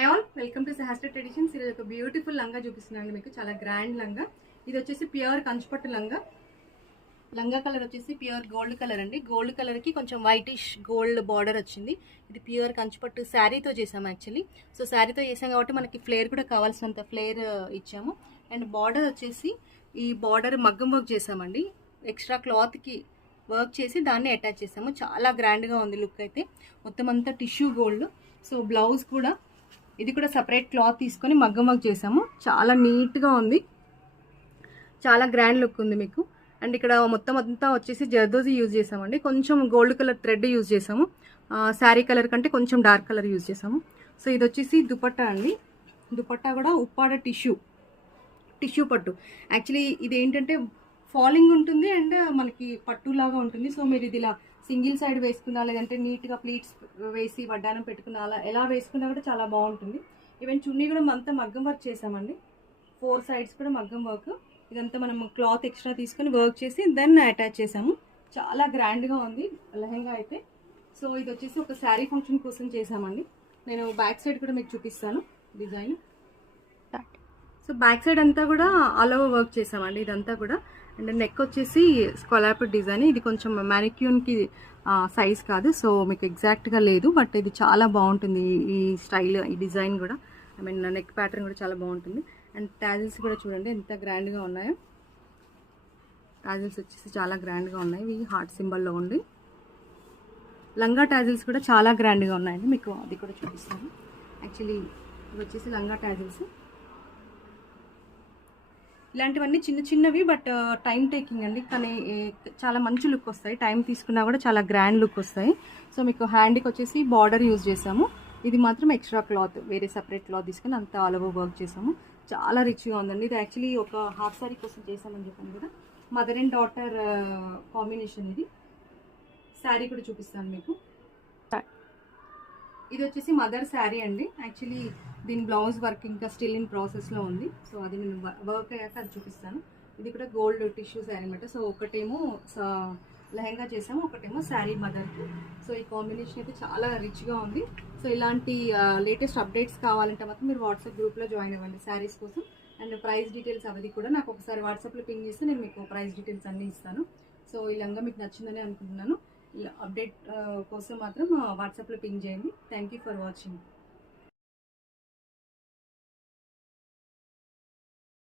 Hi all, welcome to సహాస్టర్ traditions. ఇది ఒక బ్యూటిఫుల్ లంగా చూపిస్తున్నాను మీకు, చాలా గ్రాండ్ లంగా. ఇది వచ్చేసి ప్యూర్ కంచిపట్టు లంగా. లంగా కలర్ వచ్చేసి ప్యూర్ గోల్డ్ కలర్ అండి. గోల్డ్ కలర్కి కొంచెం వైటిష్ గోల్డ్ బార్డర్ వచ్చింది. ఇది ప్యూర్ కంచిపట్టు శారీతో చేసాము యాక్చువల్లీ. సో శారీతో చేసాం కాబట్టి మనకి ఫ్లేర్ కూడా కావాల్సినంత ఫ్లేర్ ఇచ్చాము. అండ్ బార్డర్ వచ్చేసి ఈ బార్డర్ మగ్గం వర్క్ చేసామండి. ఎక్స్ట్రా క్లాత్కి వర్క్ చేసి దాన్ని అటాచ్ చేసాము. చాలా గ్రాండ్గా ఉంది లుక్ అయితే. మొత్తం అంతా టిష్యూ గోల్డ్. సో బ్లౌజ్ కూడా ఇది కూడా సపరేట్ క్లాత్ తీసుకొని మగ్గం వర్క్ చేసాము. చాలా నీట్గా ఉంది, చాలా గ్రాండ్ లుక్ ఉంది మీకు. అండ్ ఇక్కడ మొత్తం అంతా వచ్చేసి జర్దోజీ యూజ్ చేసామండి. కొంచెం గోల్డ్ కలర్ థ్రెడ్ యూజ్ చేసాము. శారీ కలర్ కంటే కొంచెం డార్క్ కలర్ యూజ్ చేసాము. సో ఇది వచ్చేసి దుపట్టా అండి. దుపట్టా కూడా ఉప్పాడ టిష్యూ పట్టు. యాక్చువల్లీ ఇది ఏంటంటే ఫాలింగ్ ఉంటుంది అండ్ మనకి పట్టులాగా ఉంటుంది. సో మీరు ఇది ఇలా సింగిల్ సైడ్ వేసుకున్నా, లేదంటే నీట్గా ప్లీట్స్ వేసి వడ్డానం పెట్టుకున్నా, అలా ఎలా వేసుకున్నా కూడా చాలా బాగుంటుంది. ఈవెన్ చున్నీ కూడా అంతా మగ్గం వర్క్ చేసామండి. 4 sides కూడా మగ్గం వర్క్. ఇదంతా మనం క్లాత్ ఎక్స్ట్రా తీసుకొని వర్క్ చేసి దెన్ అటాచ్ చేసాము. చాలా గ్రాండ్గా ఉంది లెహంగా అయితే. సో ఇది వచ్చేసి ఒక శారీ ఫంక్షన్ కోసం చేసామండి. నేను బ్యాక్ సైడ్ కూడా మీకు చూపిస్తాను డిజైన్. సో బ్యాక్ సైడ్ అంతా కూడా ఆల్ ఓవర్ వర్క్ చేసామండి ఇదంతా కూడా. అండ్ నెక్ వచ్చేసి స్కాలప్ డిజైన్. ఇది కొంచెం మ్యానిక్యూన్కి సైజ్ కాదు, సో మీకు ఎగ్జాక్ట్గా లేదు, బట్ ఇది చాలా బాగుంటుంది ఈ స్టైల్, ఈ డిజైన్ కూడా. ఐ మీన్ నెక్ ప్యాటర్న్ కూడా చాలా బాగుంటుంది. అండ్ టాజిల్స్ కూడా చూడండి ఎంత గ్రాండ్గా ఉన్నాయో. టాజిల్స్ వచ్చేసి చాలా గ్రాండ్గా ఉన్నాయి. ఇవి హార్ట్ సింబల్లో ఉండి. లంగా టాజిల్స్ కూడా చాలా గ్రాండ్గా ఉన్నాయండి. మీకు అది కూడా చూపిస్తాను. యాక్చువల్లీ ఇవి వచ్చేసి లంగా టాజిల్స్. ఇలాంటివన్నీ చిన్న చిన్నవి, బట్ టైం టేకింగ్ అండి, కానీ చాలా మంచి లుక్ వస్తాయి. టైం తీసుకున్నా కూడా చాలా గ్రాండ్ లుక్ వస్తాయి. సో మీకు హ్యాండ్కి వచ్చేసి బార్డర్ యూజ్ చేసాము. ఇది మాత్రం ఎక్స్ట్రా క్లాత్, వేరే సపరేట్ క్లాత్ తీసుకొని అంతా ఆల్ ఓవర్ వర్క్ చేసాము. చాలా రిచ్గా ఉందండి. ఇది యాక్చువల్లీ ఒక హాఫ్ సారీ కోసం చేసామని చెప్పాను కదా, మదర్ అండ్ డాటర్ కాంబినేషన్. ఇది శారీ కూడా చూపిస్తాను మీకు. ఇది వచ్చేసి మదర్ శారీ అండి. యాక్చువల్లీ దీని బ్లౌజ్ వర్క్ ఇంకా స్టిల్ ఇన్ ప్రాసెస్లో ఉంది. సో అది నేను వర్క్ అయ్యాక అది చూపిస్తాను. ఇది కూడా గోల్డ్ టిష్యూ శారీ అనమాట. సో ఒకటేమో లెహంగా చేసాము, ఒకటేమో శారీ మదర్కి. సో ఈ కాంబినేషన్ అయితే చాలా రిచ్గా ఉంది. సో ఇలాంటి లేటెస్ట్ అప్డేట్స్ కావాలంటే మాత్రం మీరు వాట్సాప్ గ్రూప్లో జాయిన్ అవ్వండి శారీస్ కోసం. అండ్ ప్రైస్ డీటెయిల్స్ అవన్నీ కూడా నాకు ఒకసారి వాట్సాప్లో పింగ్ చేస్తే నేను మీకు ప్రైస్ డీటెయిల్స్ అన్నీ ఇస్తాను. సో ఈ లంగా మీకు నచ్చిందని అనుకుంటున్నాను. ఈ అప్డేట్ కోసం మాత్రం వాట్సాప్లో పింగ్ చేయండి. Thank you for watching.